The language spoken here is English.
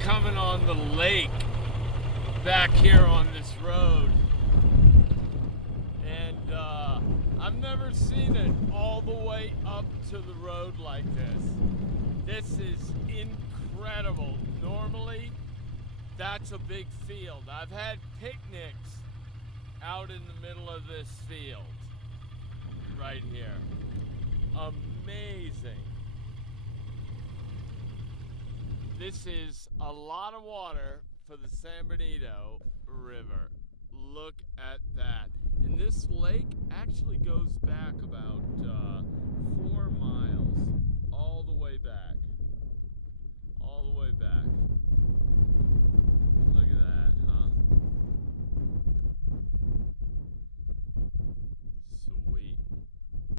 coming on the lake back here on this road. And I've never seen it all the way up to the road like this. This is incredible. Normally, that's a big field. I've had picnics out in the middle of this field right here. Amazing. This is a lot of water for the San Benito River. Look at that. And this lake actually goes back about 4 miles all the way back. All the way back.